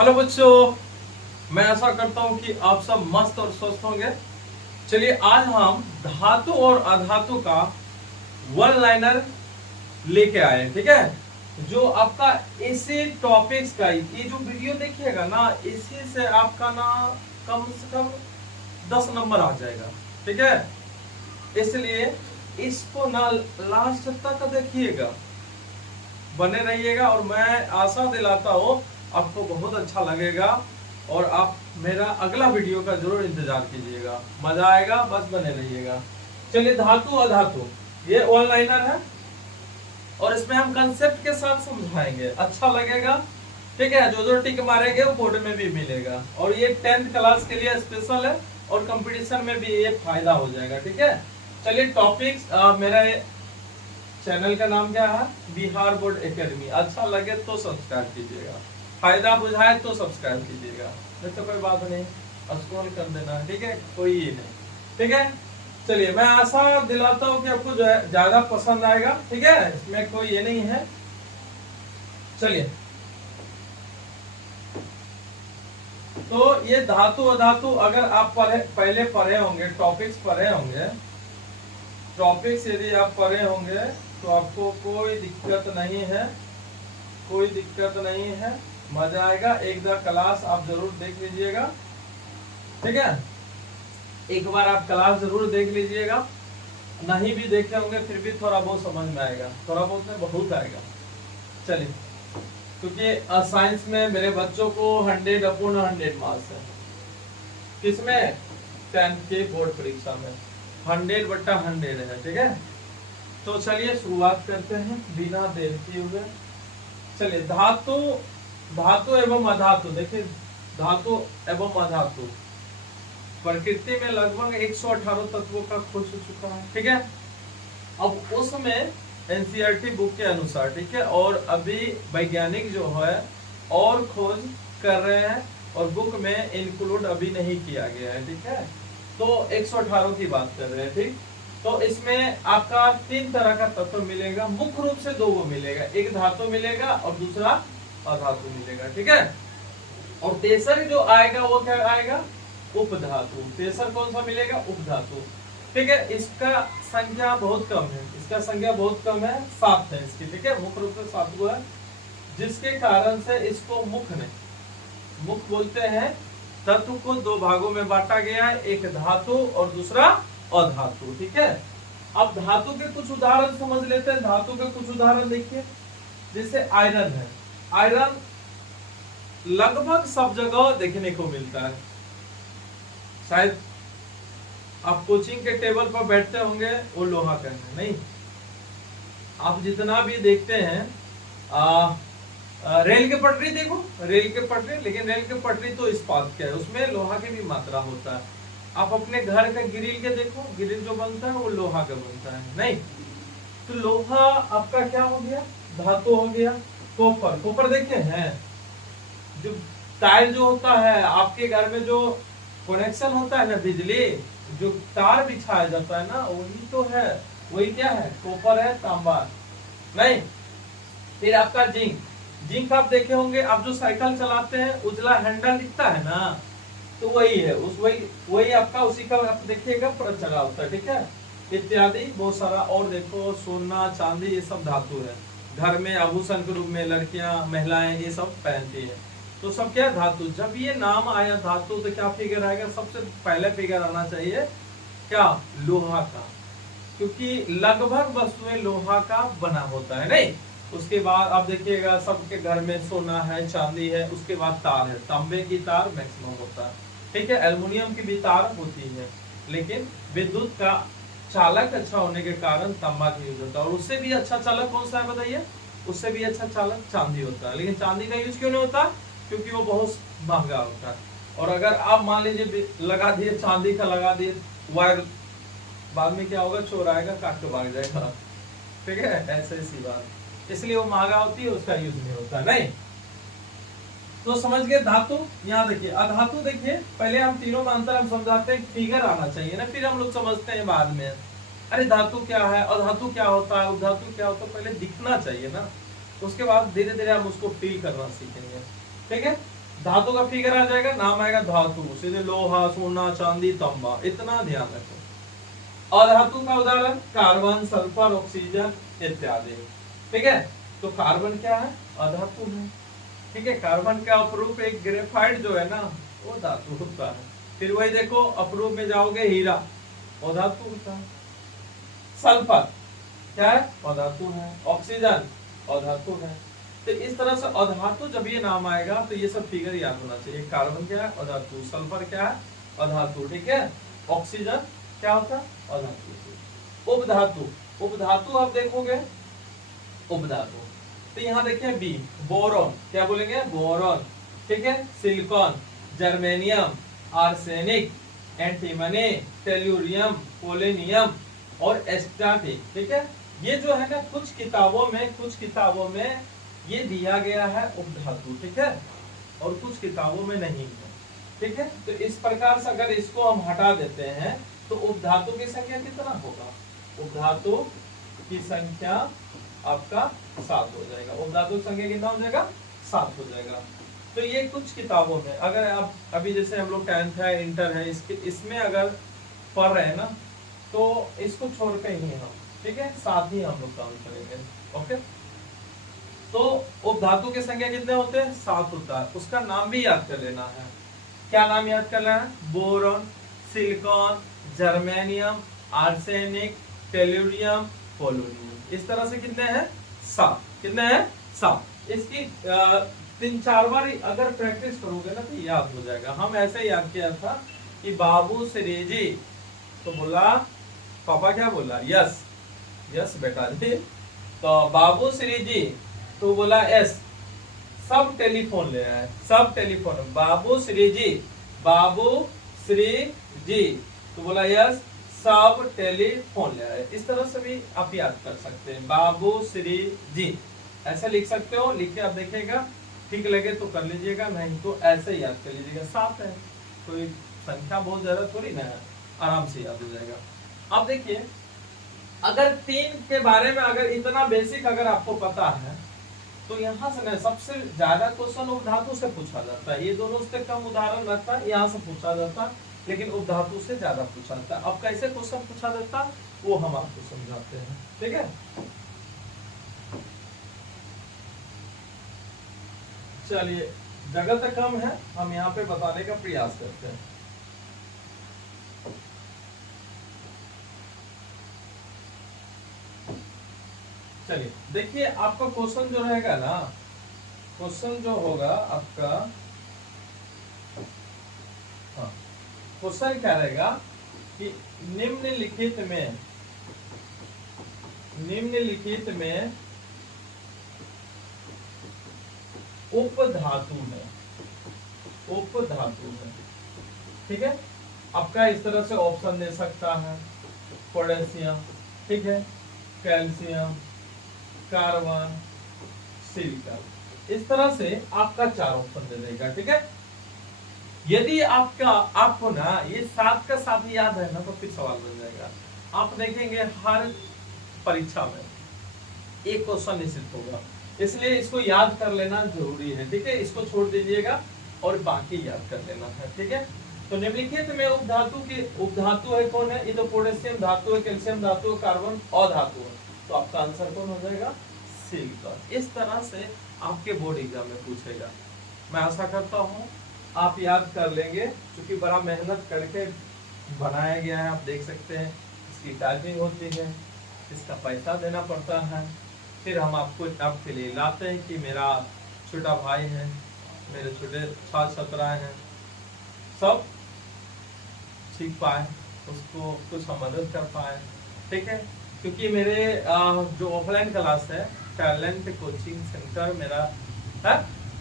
Hello बच्चों, मैं आशा करता हूं कि आप सब मस्त और स्वस्थ होंगे। चलिए आज हम धातु और अधातु का वन लाइनर लेके आए, ठीक है। जो आपका इसी टॉपिक्स का ये जो वीडियो देखिएगा ना, इसी से आपका ना कम से कम 10 नंबर आ जाएगा, ठीक है। इसलिए इसको ना लास्ट तक देखिएगा, बने रहिएगा और मैं आशा दिलाता हूँ आपको बहुत अच्छा लगेगा और आप मेरा अगला वीडियो का जरूर इंतजार कीजिएगा, मजा आएगा, बस बने रहिएगा। चलिए धातु अधातु ये वन लाइनर है और इसमें हम कंसेप्ट के साथ समझाएंगे, अच्छा लगेगा, ठीक है। जो जो टिक मारेंगे वो बोर्ड में भी मिलेगा और ये 10th क्लास के लिए स्पेशल है और कंपटीशन में भी ये फायदा हो जाएगा, ठीक है। चलिए टॉपिक्स, मेरा चैनल का नाम क्या है, बिहार बोर्ड एकेडमी। अच्छा लगे तो सब्सक्राइब कीजिएगा, फायदा बुझाए तो सब्सक्राइब कीजिएगा, नहीं तो कोई बात नहीं, स्क्रॉल कर देना, ठीक है, कोई ये नहीं, ठीक है। चलिए मैं आशा दिलाता हूँ कि आपको जो है ज्यादा पसंद आएगा, ठीक है, इसमें कोई ये नहीं है। चलिए तो ये धातु अधातु अगर आप पहले पढ़े होंगे, टॉपिक्स पढ़े होंगे, टॉपिक्स यदि आप पढ़े होंगे तो आपको कोई दिक्कत नहीं है, कोई दिक्कत नहीं है, मजा आएगा। एक दो क्लास आप जरूर देख लीजिएगा, ठीक है। एक बार आप क्लास जरूर देख लीजिएगा, नहीं भी देखे होंगे फिर भी थोड़ा बहुत समझ में आएगा, थोड़ा बहुत में बहुत आएगा। चलिए, क्योंकि साइंस में मेरे बच्चों को 100/100 मार्क्स है, किसमें 10th के बोर्ड परीक्षा में 100/100 है, ठीक है। तो चलिए शुरुआत करते हैं बिना देर किए हुए। चलिए धातु, धातु एवं अधातु, देखिए धातु एवं अधातु प्रकृति में लगभग 118 तत्वों का खोज हो चुका है, ठीक है। अब उसमें एनसीईआरटी बुक के अनुसार, ठीक है, और अभी वैज्ञानिक जो है और खोज कर रहे हैं और बुक में इंक्लूड अभी नहीं किया गया है, ठीक है। तो 118 की बात कर रहे हैं, ठीक। तो इसमें आपका 3 तरह का तत्व मिलेगा, मुख्य रूप से 2 मिलेगा, एक धातु मिलेगा और दूसरा अधातु मिलेगा, ठीक है। और तेसर जो आएगा वो क्या आएगा, उपधातु। तेसर कौन सा मिलेगा, उपधातु, ठीक है। इसका संख्या बहुत कम है, इसका संख्या बहुत कम है, 7 है इसकी, ठीक है। मुख्य रूप से 7 है, जिसके कारण से इसको मुख्य नहीं, मुख्य बोलते हैं। तत्व को 2 भागों में बांटा गया है, एक धातु और दूसरा अधातु, ठीक है। अब धातु के कुछ उदाहरण समझ लेते हैं। धातु के कुछ उदाहरण देखिए, जैसे आयरन है। आयरन लगभग सब जगह देखने को मिलता है, शायद आप कोचिंग के टेबल पर बैठते होंगे, वो लोहा का है नहीं। आप जितना भी देखते हैं रेल के पटरी देखो, रेल के पटरी, लेकिन रेल के पटरी तो इस्पात का है, उसमें लोहा की भी मात्रा होता है। आप अपने घर का ग्रिल के देखो, ग्रिल जो बनता है वो लोहा का बनता है नहीं। तो लोहा आपका क्या हो गया, धातु हो गया। कॉपर, कॉपर देखे हैं, जो तार जो होता है आपके घर में, जो कनेक्शन होता है ना बिजली, जो तार बिछाया जाता है ना, वही तो है, वही क्या है, कॉपर है, तांबा नहीं। फिर आपका जिंक, जिंक आप देखे होंगे, आप जो साइकिल चलाते हैं उजला हैंडल दिखता है ना, तो वही है, उस वही आपका उसी का आप देखिएगा पूरा चला होता है, ठीक है। इत्यादि बहुत सारा और देखो, सोना चांदी ये सब धातु है, घर में आभूषण के रूप में लड़कियां महिलाएं ये सब पहनती है, तो सब क्या धातु। जब ये नाम आया धातु तो क्या फिगर आएगा, सबसे पहले फिगर आना चाहिए क्या, लोहा का, क्योंकि लगभग वस्तुएं लोहा का बना होता है नहीं। उसके बाद आप देखिएगा सबके घर में सोना है, चांदी है, उसके बाद तार है, तांबे की तार मैक्सिमम होता है, ठीक है। एल्युमिनियम की भी तार होती है, लेकिन विद्युत का चालक अच्छा होने के कारण तांबा का यूज होता है। और उससे भी अच्छा चालक कौन सा है बताइए, उससे भी अच्छा चालक चांदी होता है, लेकिन चांदी का यूज क्यों नहीं होता, क्योंकि वो बहुत महंगा होता है। और अगर आप मान लीजिए लगा दिए चांदी का, लगा दिए वायर, बाद में क्या होगा, चोर आएगा काट के भाग जाएगा, ठीक है, ऐसे सी बात, इसलिए वो महंगा होती है, उसका यूज नहीं होता नहीं। तो समझ गए धातु। यहाँ देखिए अधातु, देखिए पहले हम तीनों में अंतर हम समझाते हैं, फिगर आना चाहिए ना, फिर हम लोग समझते हैं बाद में, अरे धातु क्या है, अधातु क्या होता है, उपधातु क्या होता है, पहले दिखना चाहिए ना, उसके बाद धीरे धीरे हम उसको फील करना सीखेंगे, ठीक है। धातु का फिगर आ जाएगा, नाम आएगा धातु, सीधे लोहा, सोना, चांदी, तांबा, इतना ध्यान रखो। अधातु का उदाहरण कार्बन, सल्फर, ऑक्सीजन इत्यादि। ठीक है, तो कार्बन क्या है? अधातु है। ठीक है, कार्बन का अपरूप एक ग्रेफाइट जो है ना, वो धातु होता है। फिर वही देखो अपरूप में जाओगे हीरा, वो धातु होता है। सल्फर क्या है? अधातु है। ऑक्सीजन अधातु है। तो इस तरह से अधातु जब ये नाम आएगा तो ये सब फिगर याद होना चाहिए। कार्बन क्या है? अधातु। सल्फर क्या है? अधातु। ठीक है, ऑक्सीजन क्या होता है? अधातु। उपधातु, उपधातु आप देखोगे उपधातु, तो यहाँ देखिए बी, बोरॉन, क्या बोलेंगे? बोरॉन। ठीक है, silicon, germanium, arsenic, antimony, tellurium, polonium और एस्टाटिक। ठीक है, ये जो है ना कुछ किताबों में ये दिया गया है उपधातु। ठीक है, और कुछ किताबों में नहीं है। ठीक है, तो इस प्रकार से अगर इसको हम हटा देते हैं तो उपधातु की संख्या कितना होगा? उपधातु की संख्या आपका 7 हो जाएगा। उपधातु की संख्या कितना हो जाएगा? 7 हो जाएगा। तो ये कुछ किताबों में, अगर आप अभी जैसे हम लोग 10th है, इंटर है, इसमें अगर पढ़ रहे हैं ना, तो इसको छोड़ के ही हम, ठीक है, साथ ही हम लोग काम करेंगे। ओके, तो उपधातु की संख्या कितने होते हैं? 7 होता है। उसका नाम भी याद कर लेना है। क्या नाम याद करना है? Boron, silicon, germanium, arsenic, tellurium, polonium. इस तरह से कितने हैं? 7। कितने हैं? 7। इसकी 3-4 बार अगर प्रैक्टिस करोगे ना तो याद हो जाएगा। हम ऐसे याद किया था कि बाबू श्री जी, तो बोला पापा, क्या बोला? यस, यस बेटा जी। तो बाबू श्री जी, तो बोला यस। सब टेलीफोन ले आए, सब टेलीफोन। बाबू श्री जी, बाबू श्री जी, तो बोला यस, सब टेलीफोन ले आए। इस तरह से भी आप याद कर सकते हैं, बाबू श्री जी ऐसे लिख सकते हो। लिख के आप देखिएगा, ठीक लगे तो कर लीजिएगा, नहीं तो ऐसे याद कर लीजिएगा। 7 है, कोई संख्या बहुत ज्यादा थोड़ी ना है, आराम से याद हो जाएगा। अब देखिए, अगर 3 के बारे में अगर इतना बेसिक अगर आपको पता है तो यहाँ से ना सबसे ज्यादा क्वेश्चन उपधातु से पूछा जाता है। ये दोनों से कम उदाहरण रहता है, यहाँ से पूछा जाता है, लेकिन उपधातु से ज्यादा पूछा जाता है। अब कैसे क्वेश्चन पूछा जाता है वो हम आपको समझाते हैं। ठीक है, चलिए, जगह तो कम है, हम यहाँ पे बताने का प्रयास करते हैं। चलिए देखिए, आपका क्वेश्चन जो रहेगा ना, क्वेश्चन जो होगा आपका, हाँ, क्वेश्चन क्या रहेगा कि निम्नलिखित में उपधातु है। ठीक है, आपका इस तरह से ऑप्शन दे सकता है, पोटेशियम, ठीक है, कैल्शियम, कार्बन, सिलिकॉन। इस तरह से आपका 4 ऑप्शन दे देगा। ठीक है, यदि आपको ना ये 7 का 7 याद है ना तो फिर सवाल बन जाएगा। आप देखेंगे हर परीक्षा में एक क्वेश्चन निश्चित होगा, इसलिए इसको याद कर लेना जरूरी है। ठीक है, इसको छोड़ दीजिएगा और बाकी याद कर लेना है। ठीक है, तो निम्नलिखित में उपधातु है कौन है? ये तो पोटेशियम धातु है, कैल्शियम धातु है, कार्बन अधातु है। तो आपका आंसर कौन हो जाएगा? सिलिकॉन। इस तरह से आपके बोर्ड एग्जाम में पूछेगा। मैं आशा करता हूँ आप याद कर लेंगे, क्योंकि बड़ा मेहनत करके बनाया गया है। आप देख सकते हैं, इसकी टाइपिंग होती है, इसका पैसा देना पड़ता है, फिर हम आपके लिए लाते हैं कि मेरा छोटा भाई है, मेरे छोटे छात्र छात्राएं हैं, सब सीख पाए, उसको कुछ हम मदद कर पाए। ठीक है, क्योंकि मेरे जो ऑफलाइन क्लास है, टैलेंट कोचिंग सेंटर मेरा है,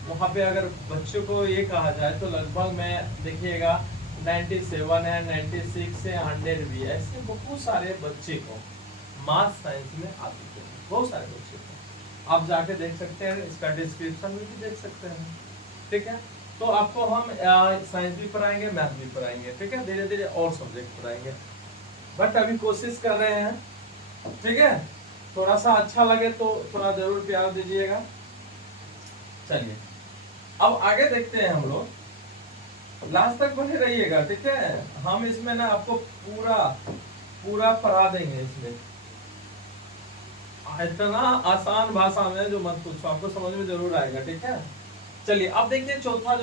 वहाँ पे अगर बच्चों को ये कहा जाए तो लगभग मैं देखिएगा 97 है, 96 है, 100 भी है, ऐसे बहुत सारे बच्चे को माथ साइंस में आते हैं, बहुत सारे बच्चे को। आप जाके देख सकते हैं, इसका डिस्क्रिप्शन में भी देख सकते हैं। ठीक है, तो आपको हम साइंस भी पढ़ाएंगे, मैथ भी पढ़ाएंगे। ठीक है, धीरे धीरे और सब्जेक्ट पढ़ाएंगे, बट अभी कोशिश कर रहे हैं। ठीक है, थोड़ा सा अच्छा लगे तो थोड़ा जरूर प्यार दीजिएगा। चलिए, अब आगे देखते हैं हम लोग, लास्ट तक बने रहिएगा, ठीक है। हम इसमें ना आपको पूरा पूरा पढ़ा देंगे इसमें, इतना आसान भाषा में जो मत पूछो, आपको समझ में जरूर आएगा, ठीक है। चलिए अब देखिए चौथा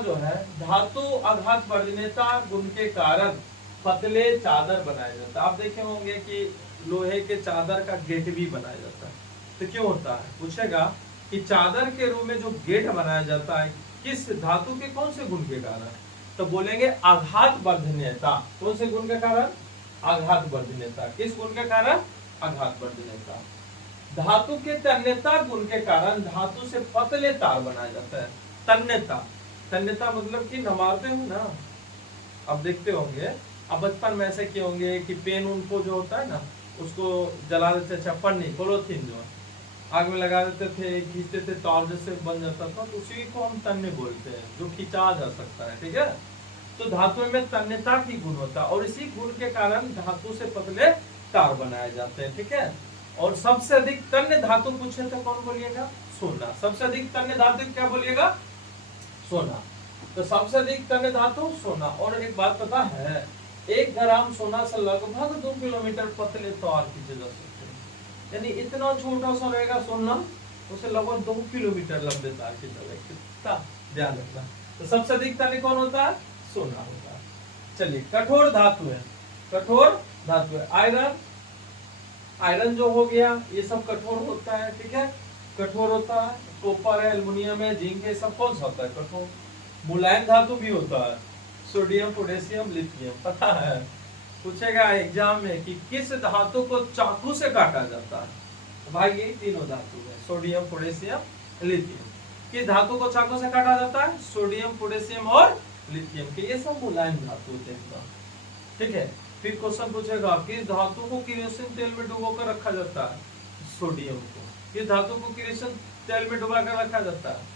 जो है धातु आघात वर्जनीयता गुण के कारण पतले चादर बनाए जाते हैं। आप देखे होंगे कि लोहे के चादर का गेट भी बनाया जाता है। तो क्यों होता है, पूछेगा कि चादर के रूप में जो गेट बनाया जाता है किस धातु के कौन से गुण के कारण, तो बोलेंगे आघात वर्धनीयता। कौन से गुण के कारण, आघात वर्धनीयता। किस गुण के कारण, आघात वर्धनीयता। धातु के तन्यता गुण के कारण धातु से पतले तार बनाया जाता है। तन्यता, तन्यता मतलब कि नमारते हो ना, अब देखते होंगे, अब बचपन में ऐसे किए होंगे कि पेन उनको जो होता है ना उसको जला देते थे, पन्नी पॉलीथीन जो आग में लगा देते थे, खींचते थे, तार जैसे बन जाता था, तो उसी को हम तन्य बोलते हैं, जो खींचा जा सकता है, ठीक है। तो धातु में तन्यता की गुण होता है और इसी गुण के कारण धातु से पतले तार बनाए जाते हैं, ठीक है। और सबसे अधिक तन्य धातु पूछे तो कौन बोलिएगा, सोना। सबसे अधिक तन्य धातु क्या बोलिएगा, सोना। तो सबसे अधिक तन्य धातु सोना। और एक बात पता है, 1 ग्राम सोना से लगभग 2 किलोमीटर पतले तार खींचे जा सकते हैं। यानी इतना छोटा सा रहेगा सोना, उसे लगभग 2 किलोमीटर लंबे तार खींचा जाएगा। कितना ध्यान रखना। तो सबसे अधिक तन्य कौन होता है, सोना होता है। चलिए कठोर धातु है, कठोर धातु है आयरन। आयरन जो हो गया ये सब कठोर होता है, ठीक है, कठोर होता है। कॉपर है, एल्युमिनियम है, जिंक है, सब कौन सा होता है, कठोर। मुलायम धातु भी होता है, सोडियम, पोटेशियम, लिथियम। पता है पूछेगा एग्जाम में कि किस धातु को चाकू से काटा जाता है, तो भाई ये तीनों धातु है, सोडियम, पोटेशियम, लिथियम। किस धातु को चाकू से काटा जाता है, सोडियम, पोटेशियम और लिथियम के, ये सब मुलायम धातु होते हैं, ठीक है। फिर क्वेश्चन पूछेगा किस धातु को केरोसिन तेल में डुबोकर रखा जाता है, सोडियम को। किस धातु को केरोसिन तेल में डुबाकर रखा जाता है,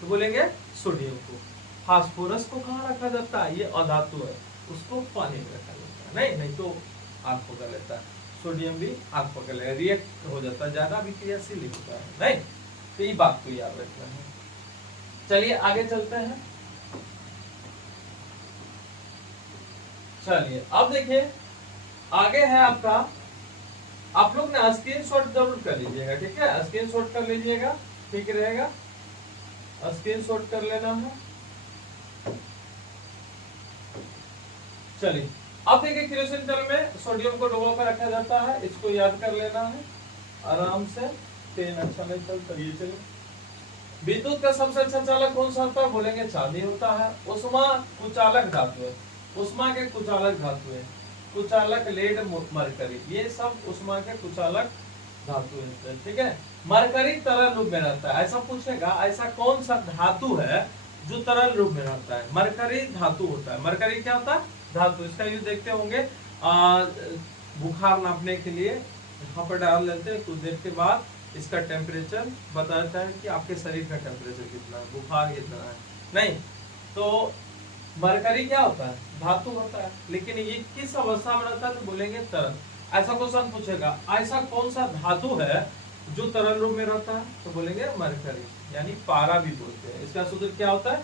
तो बोलेंगे सोडियम को। फास्फोरस को कहाँ रखा जाता है, ये अधातु है, उसको पानी में रखा जाता है। नहीं तो आग पकड़ लेता है, सोडियम भी आग पकड़ लेगा, रिएक्ट हो जाता है, ज्यादा विक्रियाशील होता है, नहीं। तो ये बात को याद रखना है। चलिए आगे चलते हैं। चलिए अब देखिए आगे है आपका, आप लोग ना स्क्रीनशॉट जरूर कर लीजिएगा, ठीक है, स्क्रीनशॉट कर लीजिएगा, ठीक रहेगा, स्क्रीनशॉट कर लेना है। चलिए अब देखिए केरोसिन तेल में सोडियम को डुबो कर रखा जाता है, इसको याद कर लेना है आराम से, पेन अच्छा नहीं चलता। ये चलो, विद्युत का सबसे अच्छा चालक कौन सा होता है, बोलेंगे चांदी होता है। उष्मा कुचालक धातु है, उष्मा के कुचालक धातु है, कुचालक लेड, मरकरी, ये सब उष्मा के कुचालक धातु है, ठीक है। मरकरी तरल रूप में रहता है, ऐसा पूछेगा ऐसा कौन सा धातु है जो तरल रूप में रहता है, मरकरी धातु होता है। मरकरी क्या होता है, धातु। इसका यूज देखते होंगे बुखार नापने के लिए, यहाँ पर डाल लेते हैं, कुछ देर के बाद इसका टेम्परेचर बताता है कि आपके शरीर का टेम्परेचर कितना है, बुखार कितना है, नहीं। तो मरकरी क्या होता है, धातु होता है, लेकिन ये किस अवस्था में रहता है, तो बोलेंगे तरल। ऐसा क्वेश्चन पूछेगा ऐसा कौन सा धातु है जो तरल रूप में रहता है, तो बोलेंगे मरकरी, यानी पारा भी बोलते हैं। इसका सूत्र क्या होता है,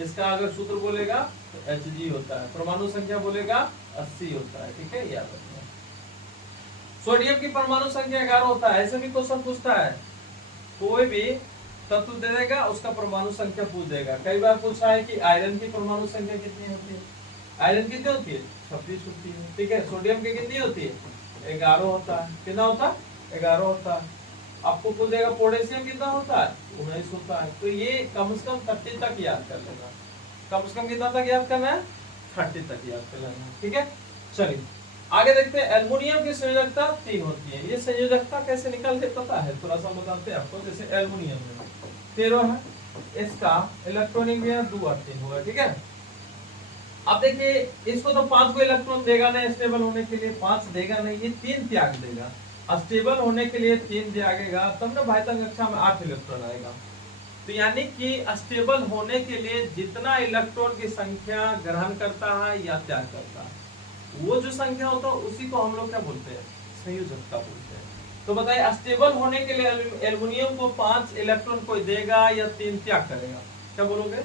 इसका अगर सूत्र बोलेगा तो Hg होता है, परमाणु संख्या बोलेगा 80 होता है, ठीक है, याद रखना। सोडियम की परमाणु संख्या 11 होता है, ऐसे भी क्वेश्चन पूछता है, कोई भी तत्व दे देगा उसका परमाणु संख्या पूछ देगा। कई बार पूछा है कि आयरन की परमाणु संख्या कितनी होती है, आयरन कितनी होती है, 26 होती है, ठीक है। सोडियम की कितनी होती है, 11 होता है, कितना होता है, 11 होता है। आपको पूछेगा पोटेशियम कितना होता है, 19 होता है। तो ये कम से कम 30 तक याद कर लेना, कम से कम कितना तक याद करना है, 30 तक याद कर लेना, ठीक है। चलिए आगे देखते हैं, एल्युमिनियम की संयोजकता 3 होती है। ये संयोजकता कैसे निकालते पता है, थोड़ा सा बताते हैं आपको। जैसे एल्युमिनियम में 13 है, इसका इलेक्ट्रॉनिक में 2 और 3 होगा, ठीक है। अब देखिए इसको तो 5 को इलेक्ट्रॉन देगा नहीं, स्टेबल होने के लिए 5 देगा नहीं, ये 3 त्याग देगा। स्टेबल होने के लिए 3 त्यागेगा, तब ना भाई तक कक्षा में 8 इलेक्ट्रॉन आएगा। तो यानी कि स्टेबल होने के लिए जितना इलेक्ट्रॉन की संख्या ग्रहण करता है या त्याग करता है, वो जो संख्या होता है उसी को हम लोग क्या बोलते हैं, संयोजकता बोलते हैं। तो बताइए स्टेबल होने के लिए एल्युमिनियम को 5 इलेक्ट्रॉन कोई देगा या 3 त्याग करेगा? क्या बोलोगे?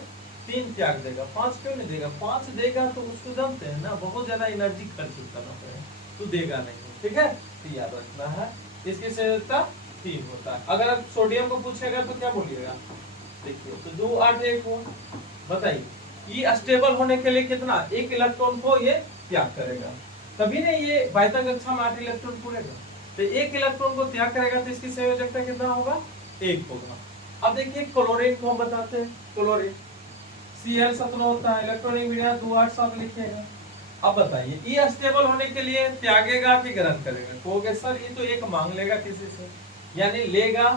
3 त्याग देगा, 5 क्यों नहीं देगा? 5 देगा तो उसको जानते हैं ना, बहुत ज्यादा एनर्जी खर्च करना पड़ेगा, तो देगा नहीं। ठीक है, तो याद रखना है, इसकी संयोजकता 3 होता है। अगर आप सोडियम को पूछेगा तो क्या बोलिएगा? देखिए तो 2 8 1 हो। बताइए ये स्टेबल होने के लिए कितना, 1 इलेक्ट्रॉन को ये त्याग करेगा, तभी नहीं ये बाह्य कक्षा में 8 इलेक्ट्रॉन पूरेगा। तो 1 इलेक्ट्रॉन को त्याग करेगा तो इसकी संयोजकता कितना होगा? 1 होगा। अब देखिए क्लोरीन को हम बताते हैं, क्लोरीन Cl17 होता है, इलेक्ट्रॉनिक मीडिया 2 8 7 लिखिएगा। अब बताइए ये स्टेबल होने के लिए त्यागेगा कि ग्रहण करेगा? कहोगे सर ये तो एक मांग लेगा किसी से, यानी लेगा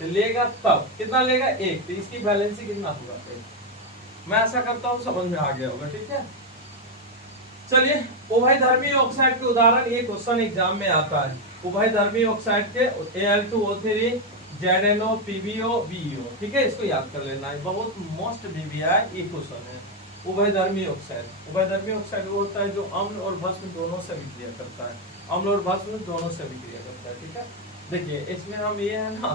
तो लेगा तब कितना लेगा? 1, तो इसकी वैलेंसी कितना होगा? 1। मैं ऐसा करता हूँ समझ में आ गया होगा। ठीक है, चलिए उभयधर्मी ऑक्साइड के उदाहरण, ये क्वेश्चन एग्जाम में आता है। उभयधर्मी ऑक्साइड के Al2O3 ZNO PbO BeO, ठीक है, इसको याद कर लेना है, बहुत मोस्ट BBI ये क्वेश्चन है। उभयधर्मी ऑक्साइड, उभयधर्मी ऑक्साइड वो होता है जो अम्ल और भस्म दोनों से विक्रिया करता है, अम्ल और भस्म दोनों से विक्रिया करता है। ठीक है, देखिए इसमें हम ये है ना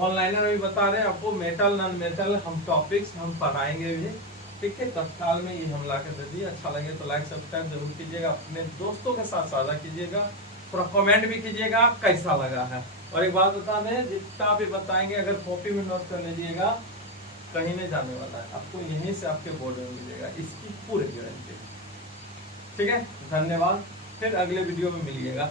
ऑनलाइनर भी बता रहे हैं आपको, मेटल नॉन मेटल हम टॉपिक्स हम पढ़ाएंगे भी। ठीक है, तत्काल में ये हम ला के दे दिए। अच्छा लगे तो लाइक सब्सक्राइब जरूर कीजिएगा, अपने दोस्तों के साथ साझा कीजिएगा, थोड़ा कमेंट भी कीजिएगा कैसा लगा है। और एक बात बता दें, जितना भी बताएंगे अगर कॉपी में नोट कर लीजिएगा, कहीं नहीं जाने वाला है, आपको यहीं से आपके बोर्ड में मिलेगा, इसकी पूरी गारंटी। ठीक है, धन्यवाद, फिर अगले वीडियो में मिलिएगा।